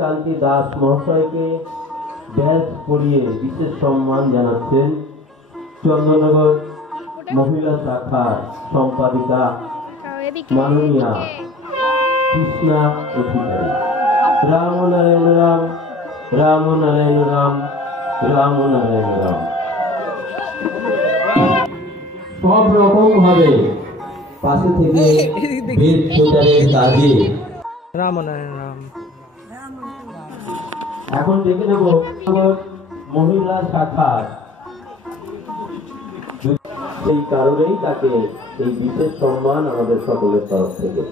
কান্তি দাস মহাশয়কে ব্যাজ পরিয়ে বিশেষ সম্মান জানাচ্ছেন চন্দননগর মহিলা শাখার সম্পাদিকা মাননীয়া কৃষ্ণা অধিকারী। রাম নারায়ণ রাম, রাম নারায়ণ রাম, রাম নারায়ণ রাম। সব রকম ভাবে পাশে থেকে বেদ প্রচারের কাজে রাম নারায়ণ রাম। এখন দেখে নেব মহিলা শাখার, সেই কারণেই তাকে এই বিশেষ সম্মান আমাদের সকলের তরফ থেকে।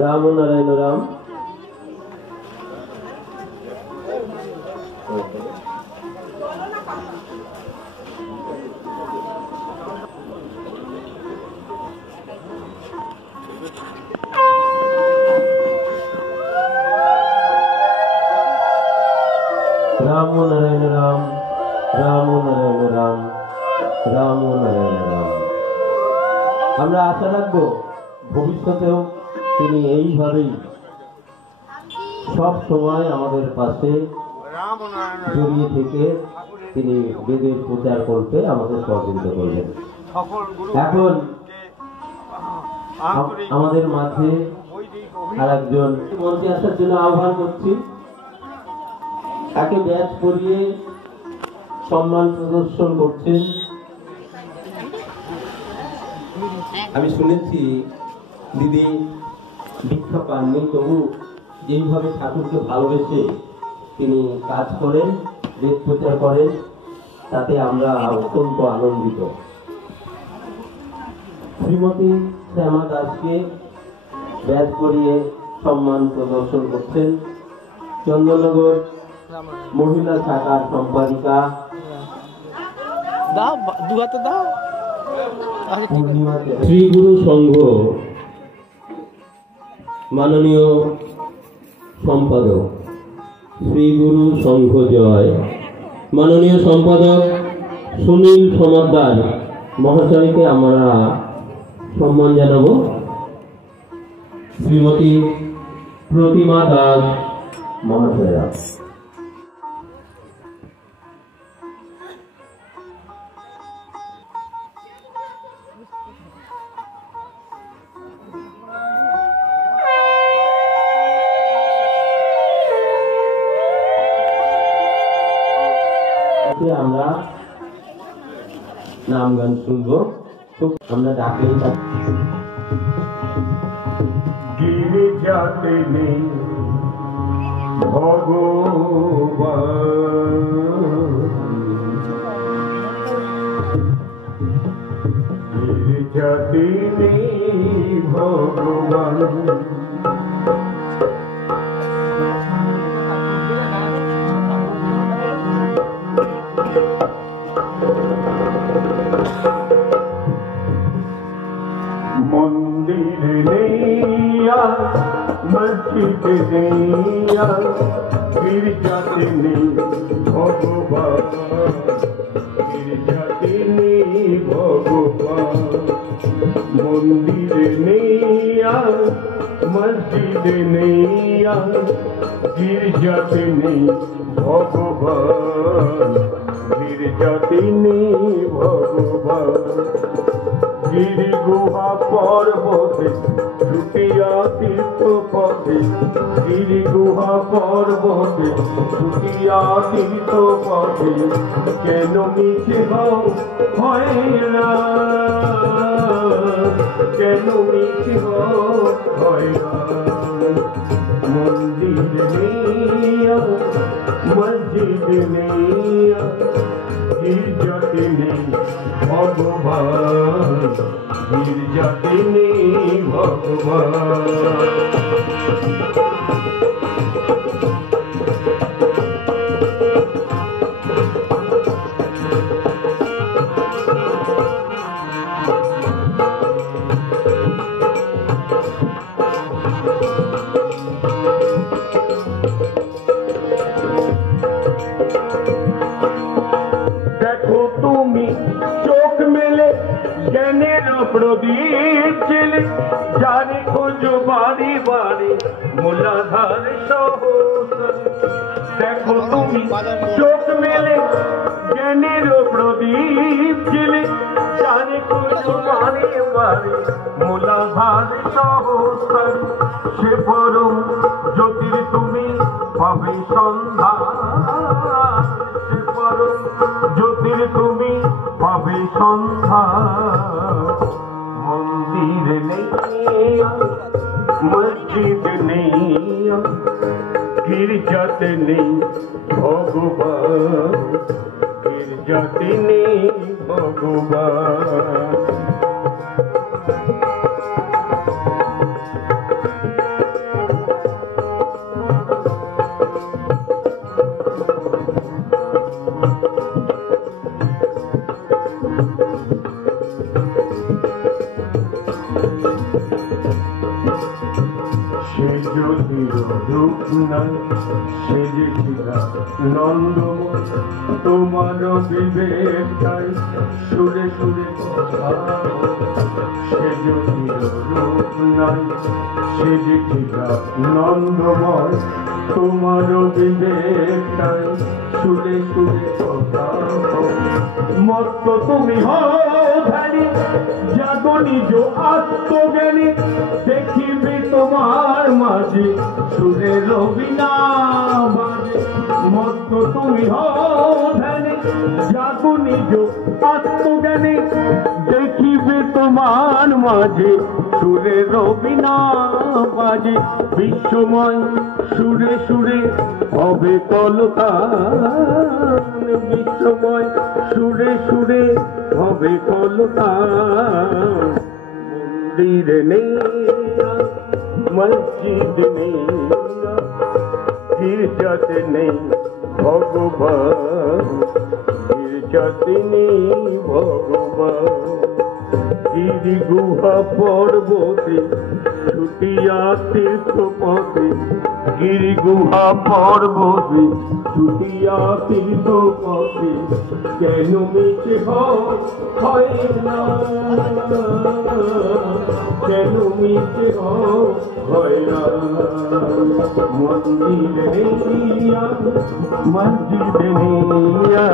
রাম নারায়ণ রাম। রাম নারায়ণ রাম, রাম নারায়ণ রাম, রাম নারায়ণ রাম। আমরা আশা রাখবো ভবিষ্যতেও তিনি এইভাবেই সব সময় আমাদের পাশে জড়িয়ে থেকে তিনি বেদের প্রচার করতে আমাদের সহযোগিতা করবেন। এখন আমাদের মাঝে আর একজন মঞ্চে আসার জন্য আহ্বান করছি। তাকে ব্যাজ পরিয়ে সম্মান প্রদর্শন করছেন। আমি শুনেছি দিদি দীক্ষা পাননি, তবু যেইভাবে ঠাকুরকে ভালোবেসে তিনি কাজ করেন, বেদ প্রচার করেন, তাতে আমরা অত্যন্ত আনন্দিত। শ্রীমতী শ্যামা দাসকে ব্যাজ পরিয়ে সম্মান প্রদর্শন করছেন চন্দননগর মহিলা শাখার সম্পাদিকা শ্রী গুরু সংঘ মাননীয় সম্পাদক, শ্রী গুরু সংঘ জয় মাননীয় সম্পাদক সুনীল সমাদ্দার মহাশয়কে আমরা সম্মান জানাবো। শ্রীমতী প্রতিমা দাস মহাশয়া। আমরা নাম গান শুনবো, আমরা ডাকলেই গিরিজাতে নেই ভগবান, গিরিজাতে নেই ভগবান, মন্দির নেই আর মসজিদ নেই আর গির্জাতে নেই ভগবান, গির্জাতে নেই ভগবান, মন্দির নেই আর মসজিদ নেই আর গির্জাতে নেই ভগবান, গির্জাতে নেই ভগবান। গিরি গুহা পর্বতে ছুটিয়া তীর্থ পথে, গিরি গুহা পর্বতে ছুটিয়া তীর্থ পথে, কেন মিছে হয় না, কেন মিছে হয় না। মন্দির নেই মসজিদ নেই গির্জাতে নেই ভগবান, গির্জাতে নেই ভগবান। দেখো তুমি চোখ মেলে জ্ঞানের প্রদীপ ছেলে, যারে খোঁজো বাড়ি বাড়ি মূলাধার সহস্র তুমি চোখ মেলে জ্ঞানের প্রদীপ ছিলে চারে কুসু মারে মারে মূলাধার সহস্র সে পরম জ্যোতির তুমি পাবে সন্ধ্যা সে পরম জ্যোতির তুমি পাবে সন্ধ্যা মন্দির নেই মসজিদ নেই গির্জাতে নেই ভগবান গির্জাতে নেই ভগবান সে যদি রূপ নাই সে যে নন্দ তোমার বিবেক চাই সুরে সুরে সে যদি রূপ নাই সে যে নন্দময় তোমার বিবেক চাই সুরে সুরে মত্ত তুমি হনি জাগো নিজ আত্মজ্ঞানী দেখিবে তোমার মাঝে সুরের রবিনা বাজে মত্ত তুমি হনি জাগো নিজ আত্মজ্ঞানী দেখিবে তোমার মাঝে সুরের রবিনা বাজে বিশ্বময় সুরে সুরে হবে কলকান বিশ্বময় সুরে সুরে হবে কলকান মন্দির নেই মসজিদ নেই গির্জাতে নেই ভগবান গির্জাতে নেই ভগবান গিরি গুহা পর্বতে ছুটিয়া তীর্থ পথে গিরি গুহা পর্বতে ছুটিয়া তীর্থ পথে কেন মিছে হয় না কেন মিছে হয় না মন্দির নেইয়া মসজিদ নেইয়া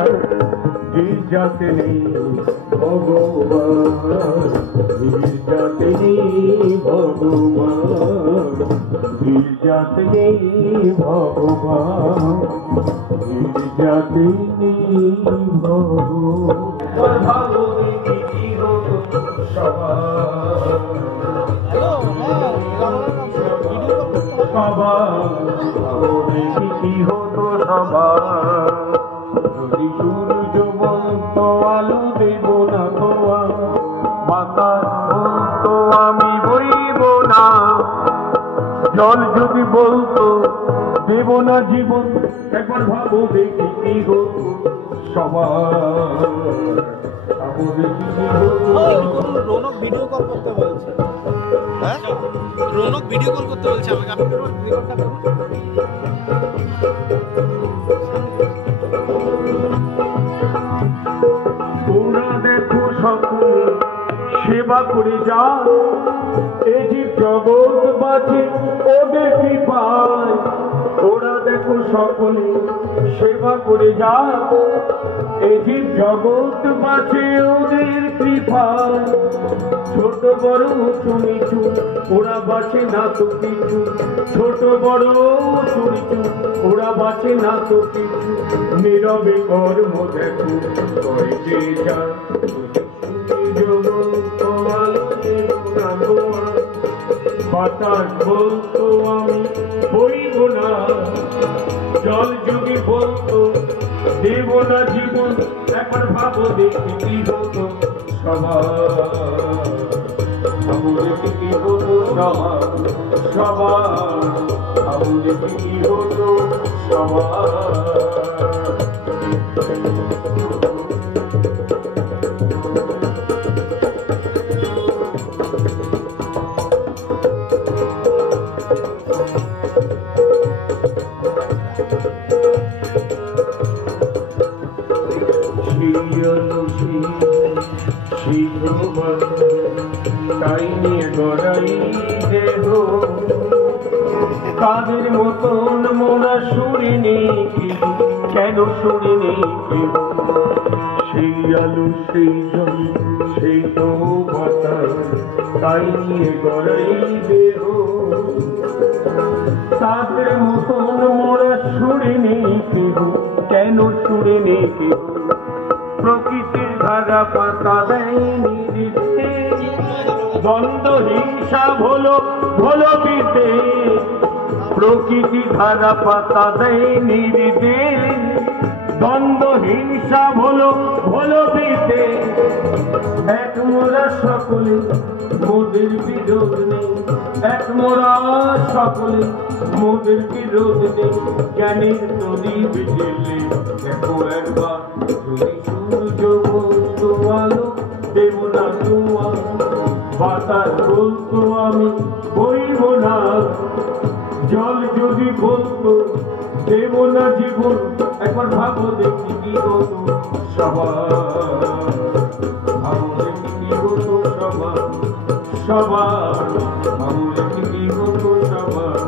গির্জাতে নেই ভগবান গির্জাতে নেই ভগবান গির্জাতে নেই ভগবান গির্জাতে নেই ভগবান কি হতো সবার যদি সূর্য বলতো আলো দেব না তোমা বাতাস বলতো আমি বইব না জল যদি বলতো দেব না জীবন একবার ভাবো দেখি কি হতো সবার ভাবো দেখি কি হতো রৌনক ভিডিও কল করতে বলছে হ্যাঁ রৌনক ভিডিও কল করতে বলছে আমাকে আপনি রেকর্ডটা করুন তোমরা দেখো সকলে সেবা করে যাও এই জীব জগৎ বাঁচে ওদের কৃপায় ওরা দেখো সকলে সেবা করে যাও এই জীব জগৎ বাঁচে ওদের কৃপায় ছোট বড় উঁচু নিচু ওরা বাঁচে না তো কিছু ছোট বড় উঁচু নিচু ওরা বাঁচে না তো কিছু নীরবে কর্ম দেখো করে যে যা বাতাস বলতো আমি বইব না জল যুগে বলতো দেব না জীবন একবার ভাবো দেখি কি হতো সবার ভাবো দেখি কি হতো সবার সবার ভাবো দেখি কি হতো সবার তাই নিয়ে গড়াই দেহ কাদের মতন মোরা শুনিনি কেন শুনিনি কেউ? সেই আলো সেই জল সেই তো বাতাস, তাই নিয়ে গড়াই দেহ। তাদের মতন মোরা শুনিনি কেউ, কেন শুনিনি কেউ? প্রকৃতির ধারা পাতা দেয়নি দিতে, দ্বন্দ্ব হিংসা হলো হলো বিতে। প্রকৃতি ধারা পাতা দেয়নি দিতে, দ্বন্দ্ব হিংসা হলো হলো বিতে। এক মোরা সকলে মোদের বিরোধ নেই, এক মোরা সকলে মোদের বিরোধ নেই। জ্ঞানের প্রদীপ জ্বেলে দেখো একবার, যদি সূর্য বলতো আলো দেব না তোমার, বাতাস বলতো আমি বইব না, জল যদি বলতো দেব না জীবন। একবার ভাবো দেখি কি হতো সবার, ভাবো দেখি কি হতো সবার সবার, ভাবো দেখি কি হতো সবার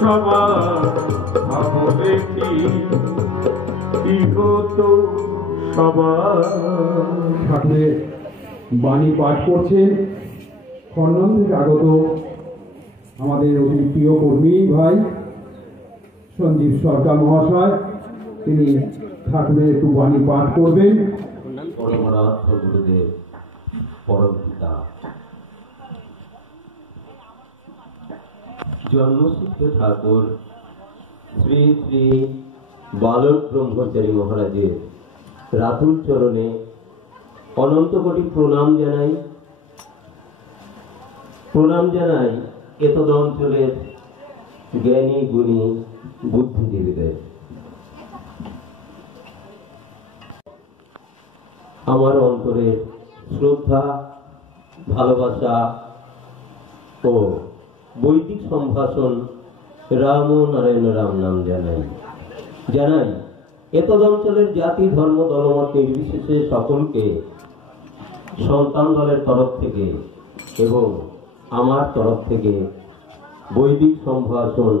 সবার, ভাবো দেখি কি হতো সবার। ঠাকুরের বাণী পাঠ করছেন খন্ডন থেকে আগত আমাদের অতি প্রিয় কর্মী ভাই সঞ্জীব সরকার মহাশয়। তিনি ঠাকুরের একটু বাণী পাঠ করবেন। পরমারাধ্য গুরুদেব পরম পিতা জন্মসিদ্ধ ঠাকুর শ্রী শ্রী বালক ব্রহ্মচারী মহারাজের রাতুল চরণে অনন্ত কোটি প্রণাম জানাই। প্রণাম জানাই এতদ অঞ্চলের জ্ঞানী গুণী বুদ্ধিজীবীদের। আমার অন্তরে শ্রদ্ধা ভালোবাসা ও বৈদিক সম্ভাষণ রাম নারায়ণ রাম নাম জানাই। জানাই এতদ অঞ্চলের জাতি ধর্ম দলমত নির্বিশেষে সকলকে সন্তান দলের তরফ থেকে এবং আমার তরফ থেকে বৈদিক সম্ভাষণ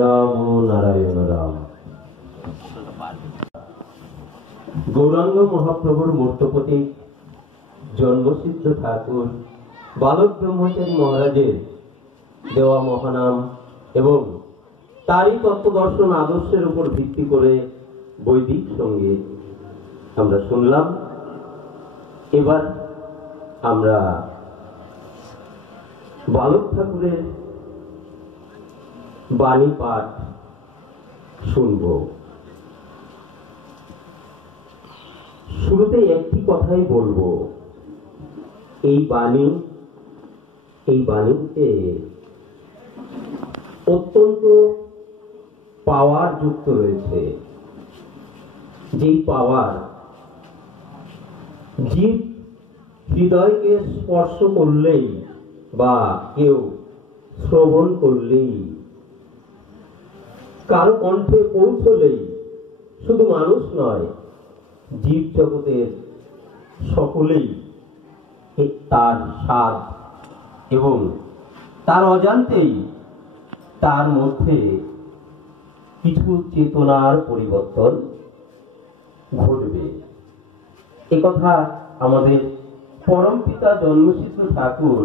রাম নারায়ণ রাম। গৌরাঙ্গ মহাপ্রভুর মূর্তপতি জন্মসিদ্ধ ঠাকুর বালক ব্রহ্মচারী মহারাজের দেওয়া মহানাম এবং তারই তত্ত্বদর্শন আদর্শের উপর ভিত্তি করে বৈদিক সঙ্গীত আমরা শুনলাম। এবার আমরা বালক ঠাকুরের বাণী পাঠ শুনব। শুরুতে একটি কথাই বলবো, এই বাণীতে অত্যন্ত পাওয়ার যুক্ত রয়েছে। যেই পাওয়ার জীব হৃদয়কে স্পর্শ করলেই বা কেউ শ্রবণ করলেই, কারো কণ্ঠে পৌঁছলেই শুধু মানুষ নয়, জীব জগতের সকলেই তার স্বাদ এবং তার অজান্তেই তার মধ্যে কিছু চেতনার পরিবর্তন ঘটবে। একথা আমাদের পরমপিতা জন্মসিদ্ধ ঠাকুর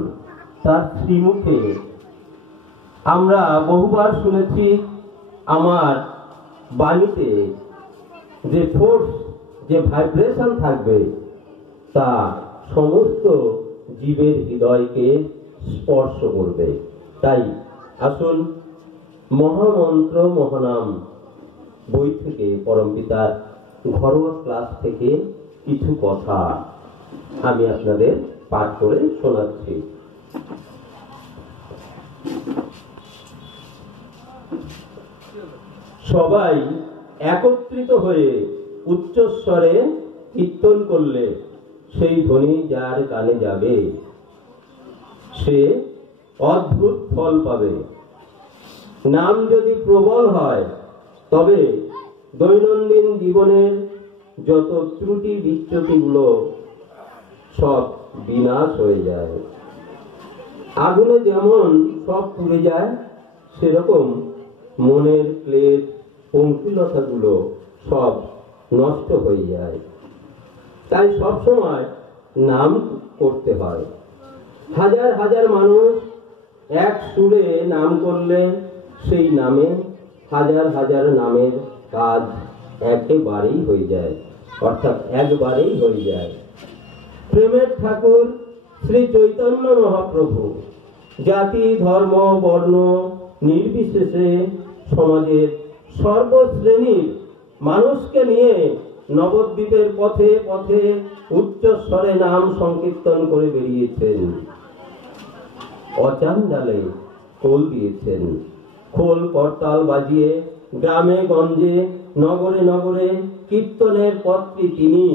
তার শ্রীমুখে আমরা বহুবার শুনেছি। আমার বাণীতে যে ফোর্স, যে ভাইব্রেশন থাকবে তা সমস্ত জীবের হৃদয়কে স্পর্শ করবে। তাই আসুন মহামন্ত্র মহানাম বই থেকে, পরমপিতার ঘরোয়া ক্লাস থেকে কিছু কথা আমি আপনাদের পাঠ করে শোনাচ্ছি। সবাই একত্রিত হয়ে উচ্চস্বরে কীর্তন করলে সেই ধ্বনি যার কানে যাবে সে অদ্ভুত ফল পাবে। নাম যদি প্রবল হয় তবে দৈনন্দিন জীবনের যত ত্রুটি বিচ্যুতিগুলো সব বিনাশ হয়ে যায়। আগুনে যেমন সব পুড়ে যায়, সেরকম মনের ক্লেদ পঙ্কিলতাগুলো সব নষ্ট হয়ে যায়। তাই সবসময় নাম করতে হয়। হাজার হাজার মানুষ এক সুরে নাম করলে সেই নামে হাজার হাজার নামের কাজ একেবারেই হয়ে যায়, অর্থাৎ একবারেই হয়ে যায়। প্রেমের ঠাকুর শ্রী চৈতন্য মহাপ্রভু জাতি ধর্ম বর্ণ নির্বিশেষে সমাজের সর্বশ্রেণীর মানুষকে নিয়ে নবদ্বীপের পথে পথে উচ্চস্বরে নাম সংকীর্তন করে বেরিয়েছেন। অচান্ডালে খোল দিয়েছেন, খোল করতাল বাজিয়ে গ্রামে গঞ্জে নগরে নগরে কীর্তনের পথটি তিনি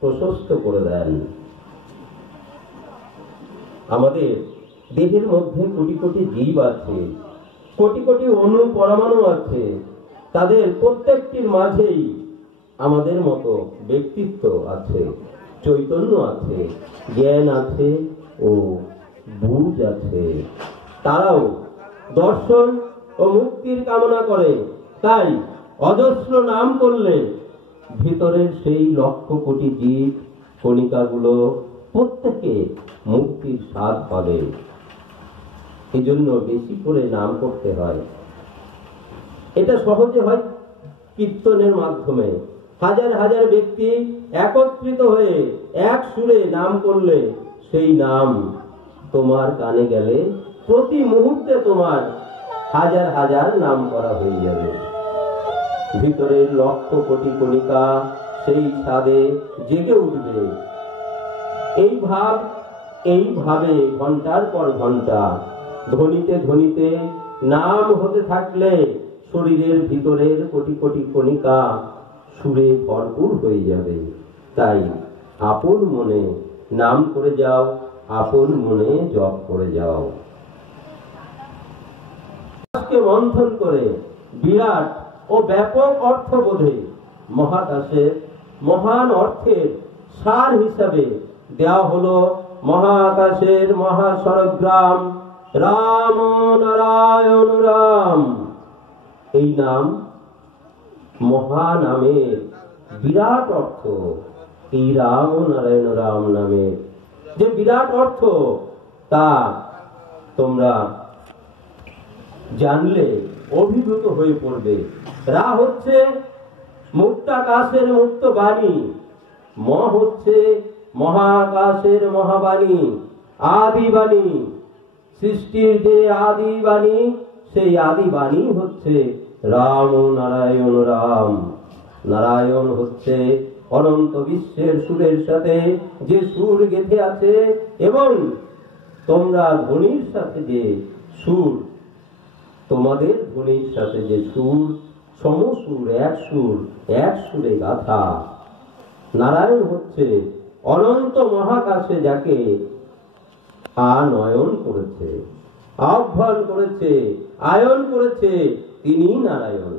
প্রশস্ত করে দেন। আমাদের দেহের মধ্যে কোটি কোটি জীব আছে, কোটি কোটি অণু পরমাণু আছে, তাদের প্রত্যেকটির মাঝেই আমাদের মতো ব্যক্তিত্ব আছে, চৈতন্য আছে, জ্ঞান আছে ও বুঝ আছে। তারাও দর্শন ও মুক্তির কামনা করে। তাই অজস্র নাম করলে ভিতরের সেই লক্ষ কোটি জীব কণিকাগুলো প্রত্যেকে মুক্তির স্বাদ পাবে। এই জন্য বেশি করে নাম করতে হয়। এটা সহজে হয় কীর্তনের মাধ্যমে। হাজার হাজার ব্যক্তি একত্রিত হয়ে এক সুরে নাম করলে সেই নাম তোমার কানে গেলে প্রতি মুহূর্তে তোমার হাজার হাজার নাম করা হয়ে যাবে। ভিতরের লক্ষ কোটি কণিকা সেই স্বাদে জেগে উঠবে। এইভাবে ঘন্টার পর ঘন্টা ধ্বনিতে ধ্বনিতে নাম হতে থাকলে শরীরের ভিতরের কোটি কোটি কণিকা সুরে ভরপুর হয়ে যাবে। তাই আপন মনে নাম করে যাও, আপন মনে জপ করে যাও। মন্থন করে বিরাট ও ব্যাপক অর্থবোধে মহাকাশের মহান অর্থের সার হিসাবে দেওয়া হলো মহাকাশের মহাসড়গ্রাম রাম নারায়ণ রাম। এই নাম মহানামের বিরাট অর্থ। এই রাম নারায়ণ রাম নামের যে বিরাট অর্থ তা তোমরা জানলে অভিভূত হয়ে পড়বে। রা হচ্ছে মুক্তাকাশের মুক্ত বাণী, ম হচ্ছে মহাকাশের মহাবাণী, আদি বাণী। সৃষ্টির যে আদি বাণী, সেই আদি বাণী হচ্ছে রাম নারায়ণ রাম। নারায়ণ হচ্ছে অনন্ত বিশ্বের সুরের সাথে যে সুর গেঁথে আছে, এবং তোমরা ধ্বনির সাথে যে সুর, তোমাদের ধ্বনির সাথে যে সুর, সমসুর, এক সুরে গাথা। নারায়ণ হচ্ছে অনন্ত মহাকাশে যাকে আনয়ন করেছে, আহ্বান করেছে, আয়ন করেছে, তিনি নারায়ণ।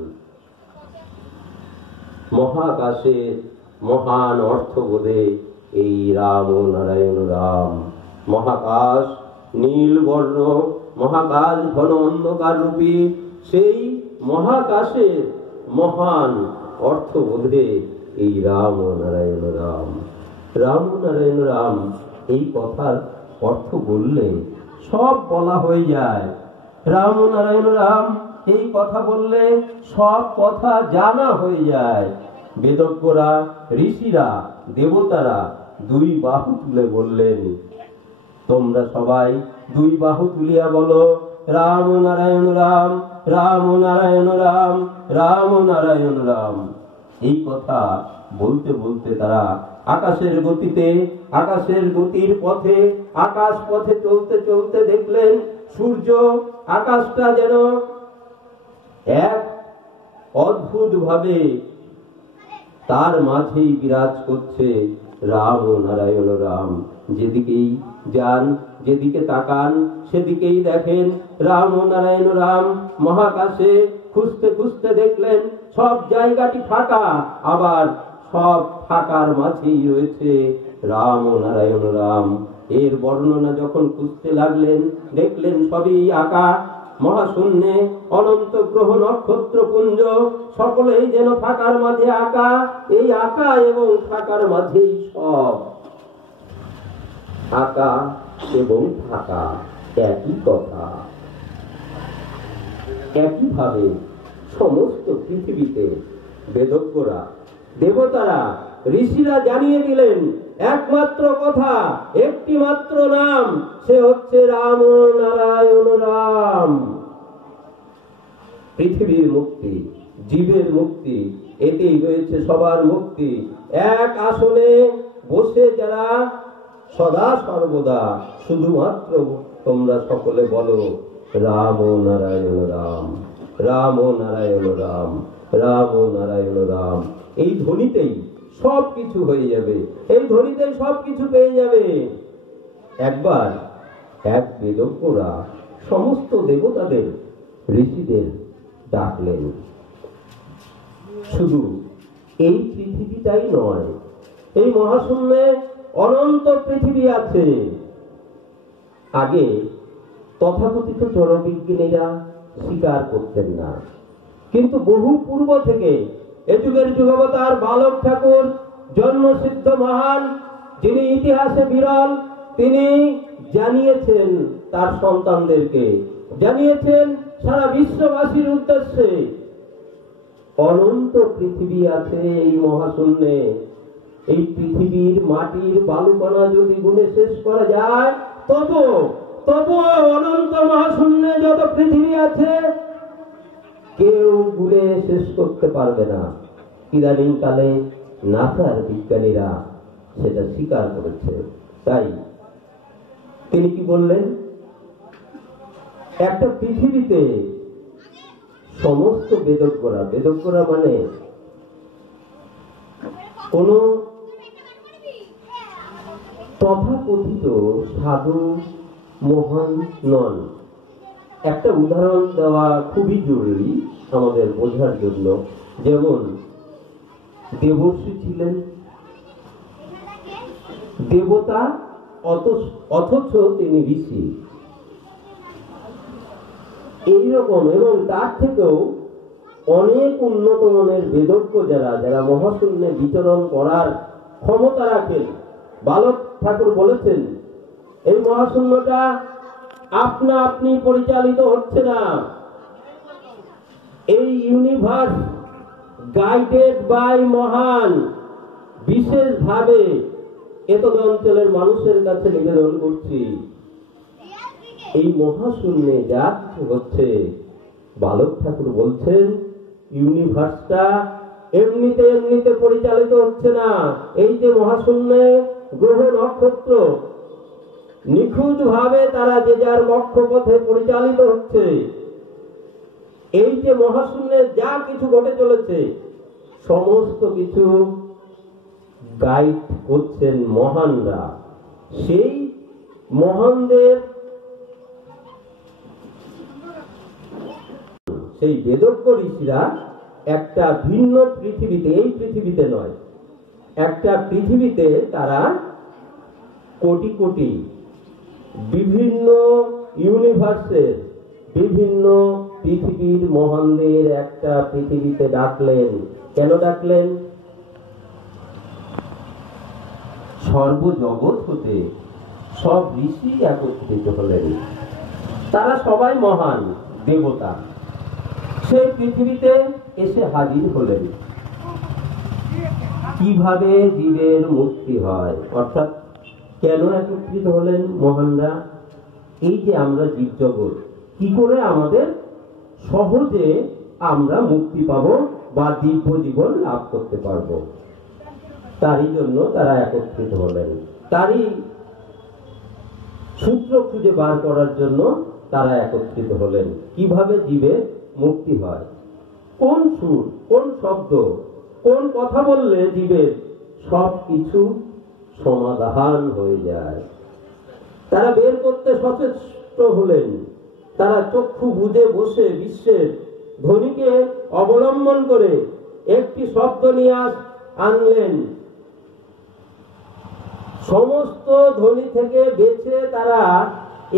মহাকাশের মহান অর্থবোধে এই রাম নারায়ণ রাম। মহাকাশ নীল বর্ণ, মহাকাশ ঘন অন্ধকার রূপী, সেই মহাকাশের মহান অর্থবোধে এই রাম নারায়ণ রাম। রাম নারায়ণ রাম এই কথার অর্থ বললে সব বলা হয়ে যায়। রাম নারায়ণ রাম এই কথা বললে সব কথা জানা হয়ে যায়। বেদজ্ঞরা, ঋষিরা, দেবতারা দুই বাহু তুলে বললেন, তোমরা সবাই দুই বাহু তুলিয়া বলো রাম নারায়ণ রাম, রাম নারায়ণ রাম, রাম নারায়ণ রাম। এই কথা বলতে বলতে তারা আকাশের গতিতে, আকাশের গতির পথে, আকাশ পথে চলতে চলতে দেখলেন সূর্য আকাশটা যেন এক অদ্ভুত ভাবে তার মাঝেই বিরাজ করছে। রাম নারায়ণ রাম। যেদিকেই যান, যেদিকে তাকান, সেদিকেই দেখেন রাম নারায়ণ রাম। মহাকাশে খুঁজতে খুঁজতে দেখলেন সব জায়গাটি ফাঁকা, আবার সব ফাঁকার মাঝেই রয়েছে রাম নারায়ণ রাম। এর বর্ণনা যখন খুঁজতে লাগলেন দেখলেন সবই আঁকা। মহাশূন্যে অনন্ত গ্রহ নক্ষত্র পুঞ্জ সকলেই যেন ফাঁকার মাঝে আঁকা। এই আঁকা এবং ফাঁকার মাঝেই সব। আঁকা এবং ফাঁকা একই কথা। একইভাবে সমস্ত পৃথিবীতে বেদজ্ঞরা, দেবতারা, ঋষিরা জানিয়ে দিলেন একমাত্র কথা, একটি মাত্র নাম, সে হচ্ছে রাম নারায়ণ রাম। পৃথিবীর মুক্তি, জীবের মুক্তি, এতেই রয়েছে সবার মুক্তি। এক আসনে বসে যারা সদা সর্বদা শুধুমাত্র তোমরা সকলে বলো রাম নারায়ণ রাম, রাম নারায়ণ রাম, রাম নারায়ণ রাম। এই ধ্বনিতেই সব কিছু হয়ে যাবে, এই ধ্বনিতেই সব কিছু পেয়ে যাবে। একবার এক বেদজ্ঞরা সমস্ত দেবতাদের, ঋষিদের ডাকলেন। শুধু এই পৃথিবীটাই নয়, এই মহাশূন্যে অনন্ত পৃথিবী আছে। আগে তথাকথিত জড়বিজ্ঞানীরা স্বীকার করতেন না, কিন্তু বহু পূর্ব থেকে এ যুগের যুগাবতার বালক ঠাকুর, জন্মসিদ্ধ মহান, যিনি ইতিহাসে বিরল, তিনি জানিয়েছেন তার সন্তানদেরকে, জানিয়েছেন সারা বিশ্ববাসীর উদ্দেশ্যে, অনন্ত পৃথিবী আছে এই মহাশূন্যে। এই পৃথিবীর মাটির বালুকণা যদি গুণে শেষ করা যায়, তবু অনন্ত মহাশূন্যে যত পৃথিবী আছে কেউ গুণে শেষ করতে পারবে না। ইদানিং কালে নাসার বিজ্ঞানীরা সেটা স্বীকার করেছে। তাই তিনি কি বললেন, একটা পৃথিবীতে সমস্ত বেদজ্ঞরা, বেদজ্ঞরা মানে কোন তথাকথিত সাধু মহান নন। একটা উদাহরণ দেওয়া খুবই জরুরি আমাদের বোঝার জন্য। যেমন দেবর্ষি ছিলেন দেবতা, অথচ তিনি ঋষি, এইরকম। এবং তার থেকেও অনেক উন্নত মানের বেদজ্ঞ যারা মহাশূন্যে বিচরণ করার ক্ষমতা রাখেন। বালক ঠাকুর বলেছেন এই মহাশূন্যটা আপনা আপনি পরিচালিত হচ্ছে না, এই ইউনিভার্স গাইডেড বাই মহান। বিশেষভাবে এতদ অঞ্চলের মানুষের কাছে নিবেদন করছি, এই মহাশূন্যে যা কিছু হচ্ছে, বালক ঠাকুর বলছেন ইউনিভার্সটা এমনিতে পরিচালিত হচ্ছে না। এই যে মহাশূন্যে গ্রহ নক্ষত্র নিখুঁত ভাবে তারা যে যার কক্ষপথে পরিচালিত হচ্ছে, এই যে মহাশূন্যে যা কিছু ঘটে চলেছে সমস্ত কিছু গাইড করছেন মহানরা। সেই মহানদের, সেই বেদজ্ঞ ঋষিরা একটা ভিন্ন পৃথিবীতে, এই পৃথিবীতে নয়, একটা পৃথিবীতে তারা কোটি কোটি বিভিন্ন ইউনিভার্সের বিভিন্ন পৃথিবীর মহানদের একটা পৃথিবীতে ডাকলেন। কেন ডাকলেন? সর্বজগৎ হতে সব ঋষি একত্রিত হলেন, তারা সবাই মহান দেবতা, সেই পৃথিবীতে এসে হাজির হলেন। কিভাবে জীবের মুক্তি হয়, অর্থাৎ কেন একত্রিত হলেন মহানরা? এই যে আমরা জীবজগৎ, কি করে আমাদের সহজে আমরা মুক্তি পাবো বা দিব্য জীবন লাভ করতে পারবো, তারই জন্য তারা একত্রিত হলেন। তারই সূত্র খুঁজে বার করার জন্য তারা একত্রিত হলেন। কিভাবে জীবের মুক্তি হয়, কোন সুর, কোন শব্দ, কোন কথা বললে জীবের সব কিছু সমাধান হয়ে যায়, তারা বের করতে সচেষ্ট হলেন। তারা চক্ষু বুজে বসে বিশ্বের ধ্বনিকে অবলম্বন করে একটি শব্দ নিয়ে আনলেন। সমস্ত ধ্বনি থেকে বেছে তারা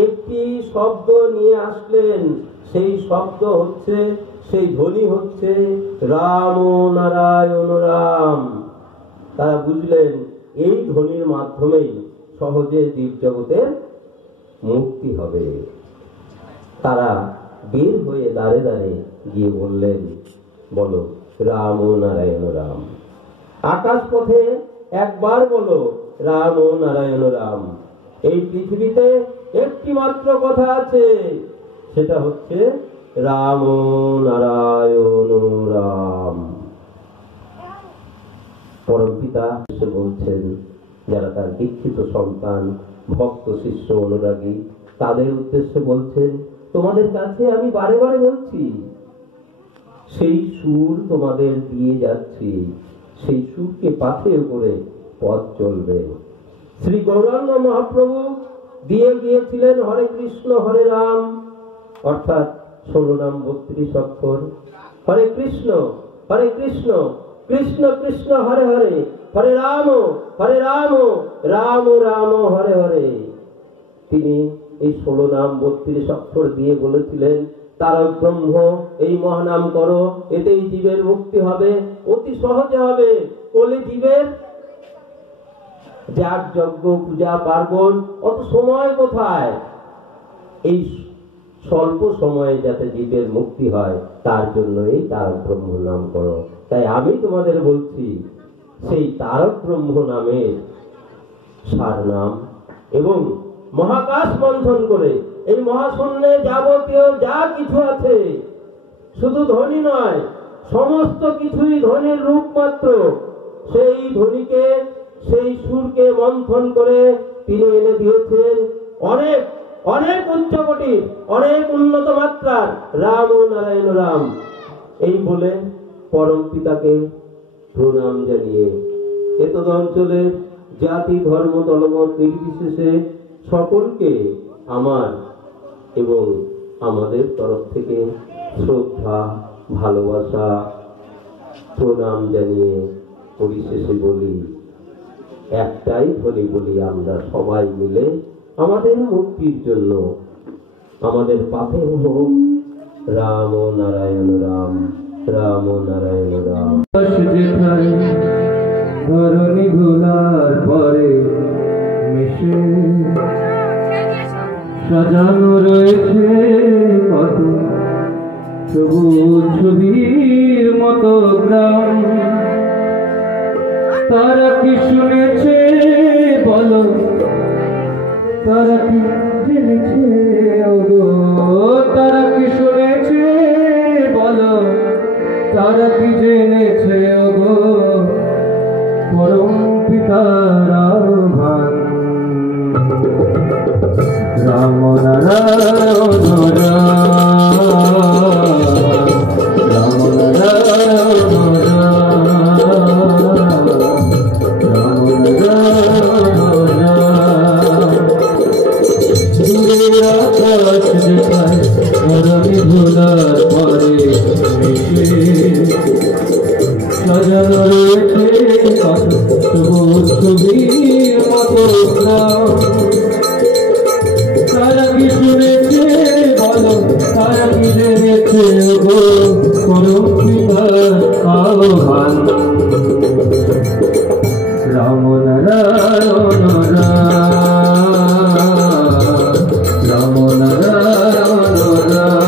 একটি শব্দ নিয়ে আসলেন। সেই শব্দ হচ্ছে, সেই ধ্বনি হচ্ছে রাম নারায়ণ রাম। তারা বুঝলেন এই ধ্বনির মাধ্যমেই সহজে জীব জগতের মুক্তি হবে। তারা বের হয়ে দাঁড়ে দাঁড়ে গিয়ে বললেন, বলো রাম নারায়ণ রাম। আকাশ পথে একবার বলো রাম নারায়ণ রাম। এই পৃথিবীতে একটি মাত্র কথা আছে, সেটা হচ্ছে রাম নারায়ণ রাম। পরমপিতা বলছেন, যারা তার দীক্ষিত সন্তান, ভক্ত, শিষ্য, অনুরাগী, তাদের উদ্দেশ্যে বলছেন, তোমাদের কাছে আমি বারে বারে বলছি, সেই সুর তোমাদের দিয়ে যাচ্ছি, সেই সুরকে পাথেয় করে পথ চলবে। শ্রী গৌরাঙ্গ মহাপ্রভু দিয়ে গিয়েছিলেন হরে কৃষ্ণ হরে রাম, অর্থাৎ 16 নাম 32 অক্ষর। হরে কৃষ্ণ কৃষ্ণ কৃষ্ণ হরে হরে, হরে রাম রাম রাম হরে হরে। তিনি এই 16 নাম 32 অক্ষর দিয়ে বলেছিলেন, তারক ব্রহ্ম এই মহানাম করো, এতেই জীবের মুক্তি হবে, অতি সহজে হবে। কোলে জীবের যাগ যজ্ঞ পূজা পার্বণ, অত সময় কোথায়? এই স্বল্প সময়ে যাতে জীবের মুক্তি হয়, তার জন্য এই তারক ব্রহ্ম নাম করো। তাই আমি তোমাদের বলছি, সেই তারক ব্রহ্ম নামের সার নাম এবং মহাকাশ মন্থন করে এই মহাশূন্যে যাবতীয় যা কিছু আছে, শুধু ধ্বনি নয়, সমস্ত কিছুই ধ্বনির রূপ মাত্র। সেই ধ্বনিকে, সেই সুরকে মন্থন করে তিনি এনে দিয়েছেন অনেক অনেক উচ্চকোটির, অনেক উন্নত মাত্রার রাম নারায়ণ রাম। এই বলে পরম পিতাকে প্রণাম জানিয়ে এতদ অঞ্চলের জাতি, ধর্ম, দলমত নির্বিশেষে সকলকে আমার এবং আমাদের তরফ থেকে শ্রদ্ধা, ভালোবাসা, প্রণাম জানিয়ে পরিশেষে বলি, একটাই ধ্বনি বলি, আমরা সবাই মিলে আমাদের মুক্তির জন্য আমাদের পাপে হোক রাম নারায়ণ রাম, রাম নারায়ণ রাম। ধরণী ধুলার পরে মিশে সাজানো রয়েছে কত সবুজ ছবির মতো গ্রাম। তারা কি শুনেছে বলো, তারা কি জেনেছে ওগো, তারা কি শুনেছে বলো, তারা কি জেনেছে ওগো, পরম পিতার আহ্বান। রাম নারায়ণ রাম, রাম নারায়ণ রাম, রাম নারায়ণ রাম। দূরের আকাশ দেখায় ধরণী ধুলার পরে মিশে সাজানো রয়েছে কত সবুজ ছবির মতো গ্রাম। তারা কি শুনেছে বলো, তারা কি জেনেছে গো, পরম পিতার আহ্বান। রাম নারায়ণ রাম, রাম নারায়ণ রাম,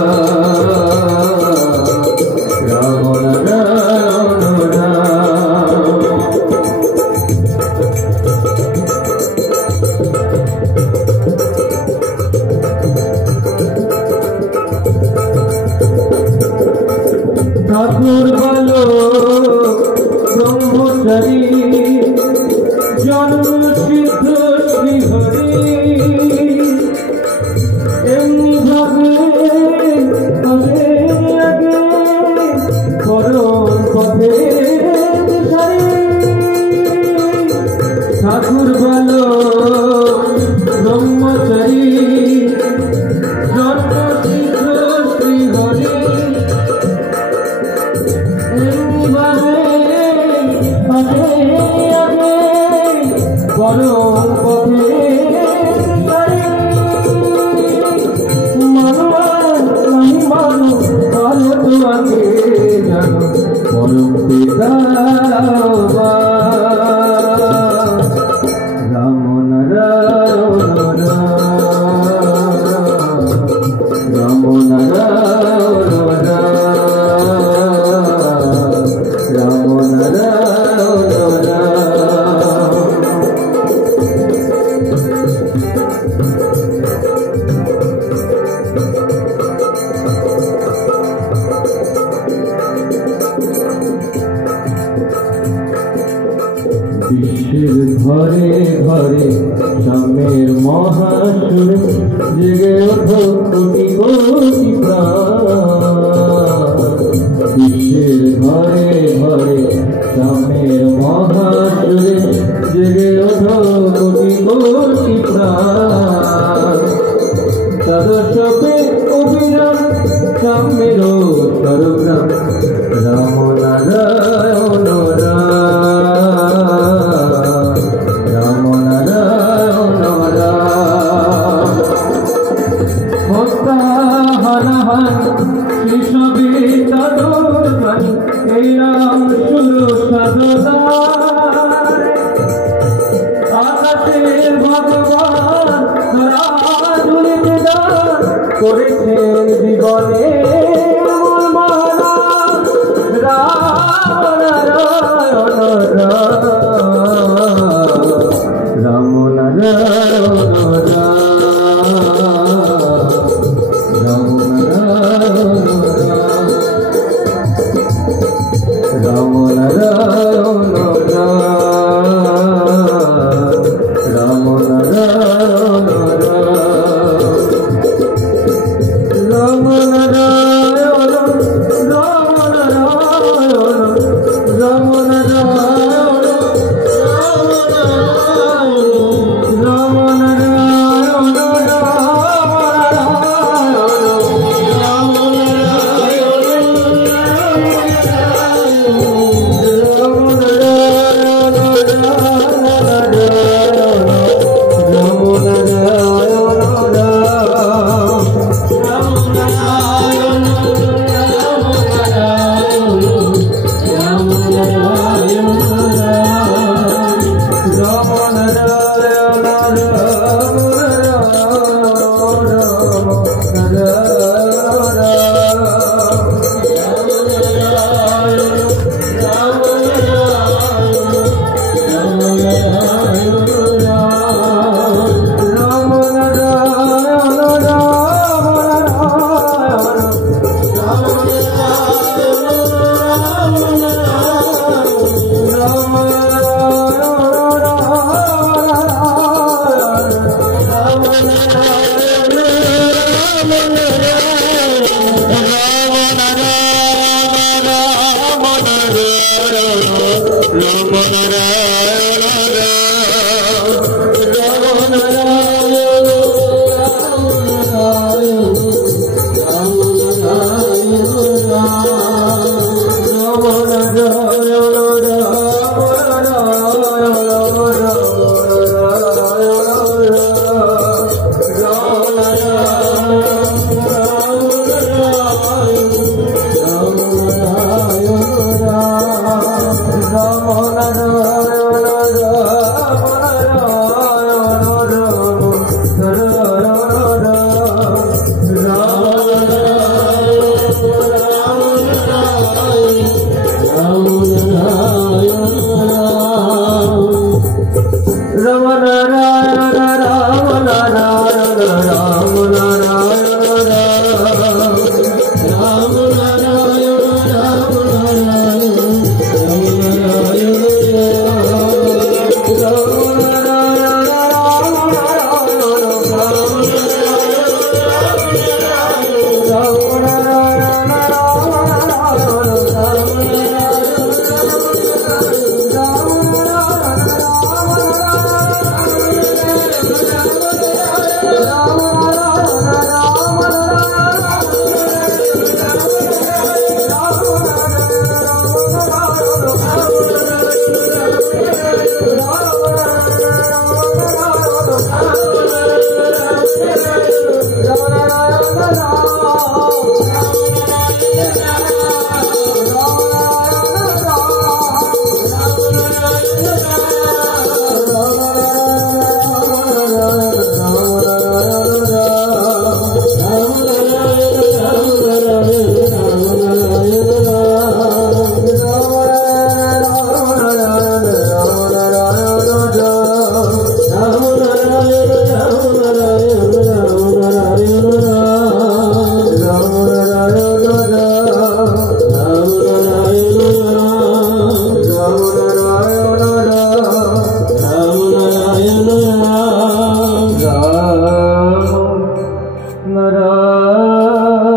রাম নারায়ণ রাম। জুড়ে জেগে ওঠো কোটি কোটি প্রাণ বিশ্বের ঘরে ঘরে রামের মহাজুড়ে জেগে ওঠো কোটি কোটি প্রাণ সদস্যপে অভিরাম সাম্যের সরগ্রাম রাম নারায়ণ রাম নারায়ণ রাম হত্যা হানাহান শিশবি তদোর্বান এই রাম সুর সাধনায় আকাশের ভগবান ধরাধুলিতে দান করেছেন জীবনে রাম নারায়ণ রাম নারায়ণ রাম নারায়ণ রাম নারায়ণ রাম নারায়ণ রাম নারায়ণ রাম নারায়ণ রাম নারায়ণ Rama যায়